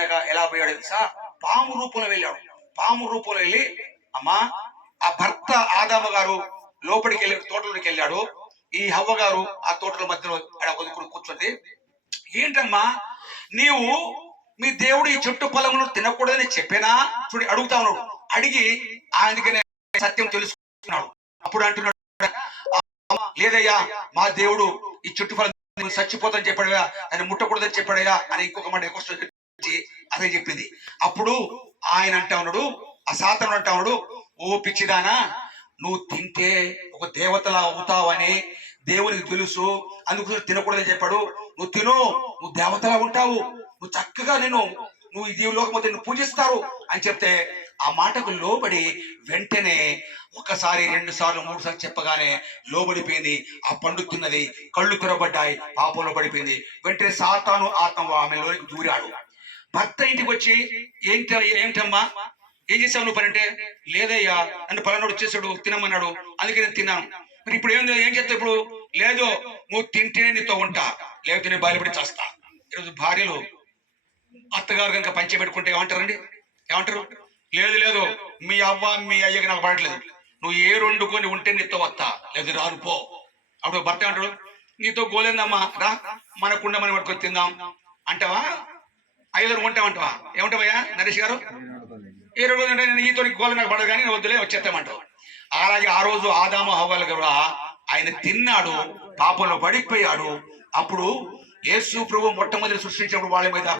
చిన్నగా ఎలా పోయాడు తెలుసా? పాము రూపంలో వెళ్ళాడు. పాము రూపంలో వెళ్ళి, అమ్మా ఆ భర్త ఆదాము గారు లోపలికి వెళ్ళి తోటలోకి వెళ్ళాడు. ఈ హవ్వ గారు ఆ తోటల మధ్యలో కూర్చుంది. ఏంటమ్మా నీవు మీ దేవుడు ఈ చెట్టు ఫలమును తినకూడదని చెప్పేనా? చూడి అడుగుతా ఉన్నాడు. అడిగి ఆయనకి సత్యం తెలుసుకున్నాడు. అప్పుడు అంటున్నాడు, లేదయ్యా మా దేవుడు ఈ చెట్టు ఫలం చచ్చిపోతాని చెప్పాడుగా, ఆయన ముట్టకూడదని చెప్పాడయ్యా అని ఇంకొక మాట అదే చెప్పింది. అప్పుడు ఆయన అంటా ఉన్నాడు, ఆ సాతాను అంటా ఉన్నాడు, ఓ పిచ్చిదానా, నువ్వు తింటే ఒక దేవతలా అవుతావని దేవునికి తెలుసు, అందుకోసం తినకూడదని చెప్పాడు. నువ్వు తిను, నువ్వు దేవతలా ఉంటావు, నువ్వు చక్కగా నువ్వు ఈ లోకం నిన్ను పూజిస్తారు అని చెప్తే ఆ మాటకు లోబడి వెంటనే ఒకసారి 2 సార్లు 3 సార్లు చెప్పగానే లోబడిపోయింది. ఆ పండు తిన్నది, కళ్ళు తెరబడ్డాయి, పాపంలో పడిపోయింది. వెంటనే సాతాను ఆత్మ ఆమెలోకి దూరాడు. భర్త ఇంటికి వచ్చి ఏంటమ్మా ఏం చేసావు నువ్వు పని అంటే, లేదయ్యా నన్ను పలానాడు వచ్చేసాడు తినమన్నాడు, అందుకే నేను తిన్నాను. మరి ఇప్పుడు ఏం చేస్తావు? ఇప్పుడు లేదు, నువ్వు తింటేనే నీతో ఉంటా, లేకపోతే నేను బాధపడి చేస్తా. ఈరోజు భార్యలు అత్తగారు కనుక పంచబెట్టుకుంటే ఏమంటారండి? ఏమంటారు? లేదు లేదు, మీ అవ్వ మీ అయ్యకి నాకు పడట్లేదు, నువ్వు ఏ వండుకొని ఉంటే నీతో వస్తా, లేదు రాను పో. అప్పుడు భర్త అంటాడు, నీతో గోలేందమ్మా, రా మన కుండమని పట్టుకొని తిందాం అంటావా? 5 కొంటామంటావా? ఏమంటావయ్యా నరేష్ గారు? ఏ రోజు అంటే నీతో గోల నాకు పడదు కానీ వద్దులే వచ్చేస్తామంటావు. అలాగే ఆ రోజు ఆదాము హవ్వలు కూడా ఆయన తిన్నాడు, పాపంలో పడిపోయాడు. అప్పుడు యేసు ప్రభు మొట్టమొదటి సృష్టించినప్పుడు వాళ్ళ మీద